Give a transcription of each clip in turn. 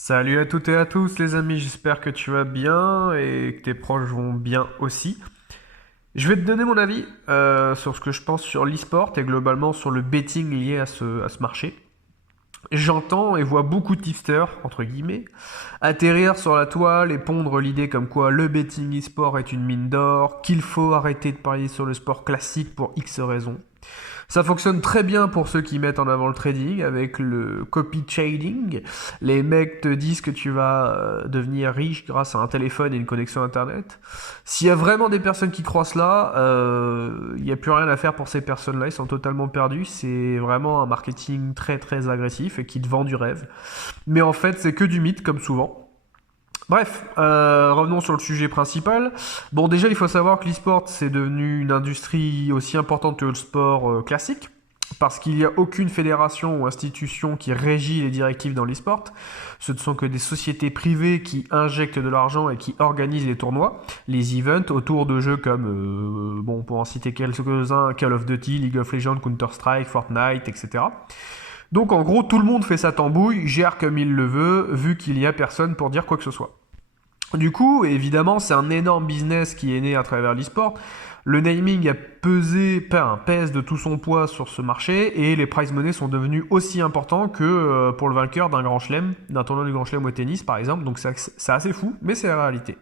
Salut à toutes et à tous les amis, j'espère que tu vas bien et que tes proches vont bien aussi. Je vais te donner mon avis sur ce que je pense sur l'e-sport et globalement sur le betting lié à ce marché. J'entends et vois beaucoup de tipsters, entre guillemets, atterrir sur la toile et pondre l'idée comme quoi le betting e-sport est une mine d'or, qu'il faut arrêter de parier sur le sport classique pour X raisons. Ça fonctionne très bien pour ceux qui mettent en avant le trading avec le copy trading. Les mecs te disent que tu vas devenir riche grâce à un téléphone et une connexion internet. S'il y a vraiment des personnes qui croient cela, il n'y a plus rien à faire pour ces personnes-là. Ils sont totalement perdus. C'est vraiment un marketing très très agressif et qui te vend du rêve. Mais en fait, c'est que du mythe comme souvent. Bref, revenons sur le sujet principal. Bon, déjà, il faut savoir que l'e-sport, c'est devenu une industrie aussi importante que le sport classique, parce qu'il n'y a aucune fédération ou institution qui régit les directives dans l'e-sport. Ce ne sont que des sociétés privées qui injectent de l'argent et qui organisent les tournois, les events autour de jeux comme, bon, pour en citer quelques-uns, Call of Duty, League of Legends, Counter-Strike, Fortnite, etc. Donc en gros, tout le monde fait sa tambouille, gère comme il le veut, vu qu'il n'y a personne pour dire quoi que ce soit. Du coup, évidemment, c'est un énorme business qui est né à travers l'e-sport. Le naming a pèse de tout son poids sur ce marché et les prize money sont devenus aussi importants que pour le vainqueur d'un grand chelem, d'un tournoi du grand chelem au tennis par exemple. Donc c'est assez fou, mais c'est la réalité.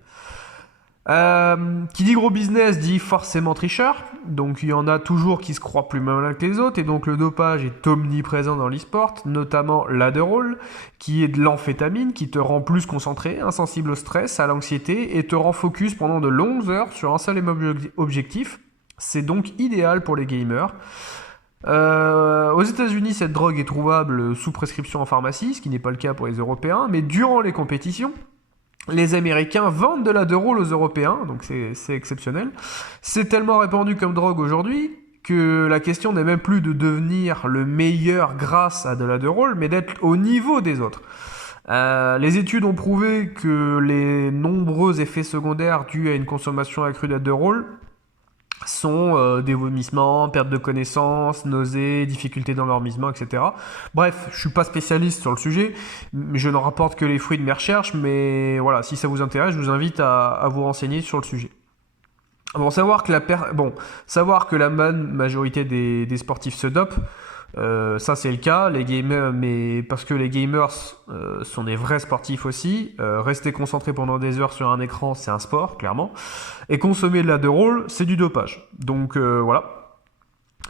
Qui dit gros business dit forcément tricheur. Donc il y en a toujours qui se croient plus malins que les autres. Et donc le dopage est omniprésent dans l'e-sport, notamment l'Adderall, qui est de l'amphétamine, qui te rend plus concentré, insensible au stress, à l'anxiété, et te rend focus pendant de longues heures sur un seul objectif. C'est donc idéal pour les gamers. Aux États-Unis, cette drogue est trouvable sous prescription en pharmacie, ce qui n'est pas le cas pour les Européens, mais durant les compétitions, les Américains vendent de l'Adderall aux Européens, donc c'est exceptionnel. C'est tellement répandu comme drogue aujourd'hui que la question n'est même plus de devenir le meilleur grâce à de l'Adderall, mais d'être au niveau des autres. Les études ont prouvé que les nombreux effets secondaires dus à une consommation accrue d'Adderall sont des vomissements, perte de connaissance, nausées, difficultés d'endormissement, etc. Bref, je suis pas spécialiste sur le sujet, je n'en rapporte que les fruits de mes recherches, mais voilà, si ça vous intéresse, je vous invite à vous renseigner sur le sujet. Bon, savoir que la majorité des sportifs se dopent, ça c'est le cas, les gamers, mais parce que les gamers sont des vrais sportifs aussi. Rester concentré pendant des heures sur un écran, c'est un sport, clairement. Et consommer de l'Adderall, c'est du dopage. Donc voilà.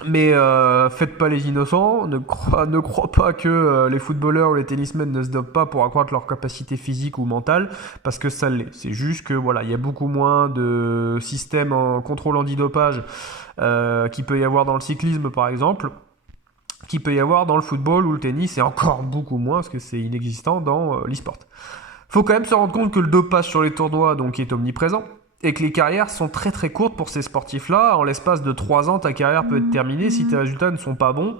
Mais faites pas les innocents, ne crois pas que les footballeurs ou les tennismen ne se dopent pas pour accroître leur capacité physique ou mentale, parce que ça l'est. C'est juste que voilà, il y a beaucoup moins de systèmes en contrôle antidopage qu'il peut y avoir dans le cyclisme par exemple, qu'il peut y avoir dans le football ou le tennis, et encore beaucoup moins, parce que c'est inexistant dans l'e-sport. Faut quand même se rendre compte que le dopage sur les tournois donc, est omniprésent, et que les carrières sont très très courtes pour ces sportifs-là. En l'espace de 3 ans, ta carrière peut être terminée si tes résultats ne sont pas bons.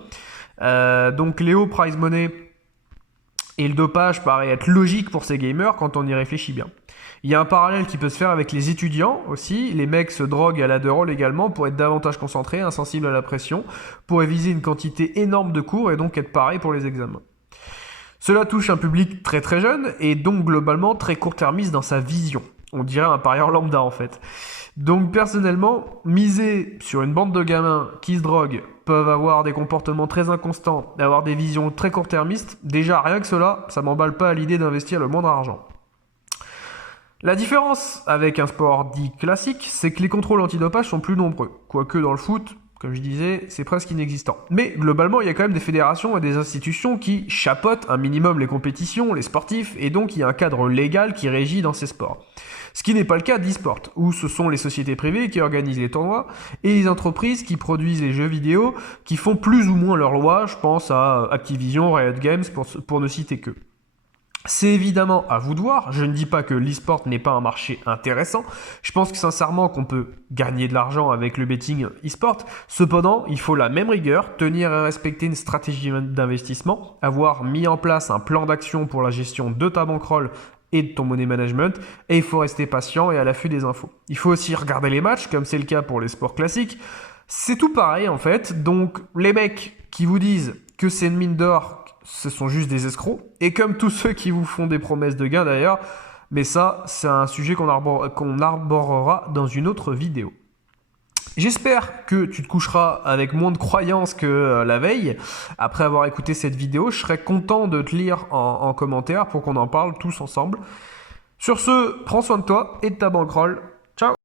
Donc les hauts prize money et le dopage paraît être logique pour ces gamers quand on y réfléchit bien. Il y a un parallèle qui peut se faire avec les étudiants aussi. Les mecs se droguent à l'Adderall également pour être davantage concentrés, insensibles à la pression, pour éviter une quantité énorme de cours et donc être pareil pour les examens. Cela touche un public très très jeune et donc globalement très court-termiste dans sa vision. On dirait un parieur lambda en fait. Donc personnellement, miser sur une bande de gamins qui se droguent, peuvent avoir des comportements très inconstants, avoir des visions très court-termistes, déjà rien que cela, ça m'emballe pas à l'idée d'investir le moindre argent. La différence avec un sport dit classique, c'est que les contrôles antidopage sont plus nombreux. Quoique dans le foot, comme je disais, c'est presque inexistant. Mais globalement, il y a quand même des fédérations et des institutions qui chapeautent un minimum les compétitions, les sportifs, et donc il y a un cadre légal qui régit dans ces sports. Ce qui n'est pas le cas d'e-sport, où ce sont les sociétés privées qui organisent les tournois et les entreprises qui produisent les jeux vidéo qui font plus ou moins leur loi, je pense à Activision, Riot Games pour ne citer que. C'est évidemment à vous de voir, je ne dis pas que l'e-sport n'est pas un marché intéressant, je pense que sincèrement qu'on peut gagner de l'argent avec le betting e-sport, cependant il faut la même rigueur, tenir et respecter une stratégie d'investissement, avoir mis en place un plan d'action pour la gestion de ta bankroll et de ton money management, et il faut rester patient et à l'affût des infos. Il faut aussi regarder les matchs, comme c'est le cas pour les sports classiques, c'est tout pareil en fait, donc les mecs qui vous disent que c'est une mine d'or, ce sont juste des escrocs. Et comme tous ceux qui vous font des promesses de gains d'ailleurs, mais ça, c'est un sujet qu'on arborera dans une autre vidéo. J'espère que tu te coucheras avec moins de croyances que la veille. Après avoir écouté cette vidéo, je serais content de te lire en commentaire pour qu'on en parle tous ensemble. Sur ce, prends soin de toi et de ta bankroll. Ciao!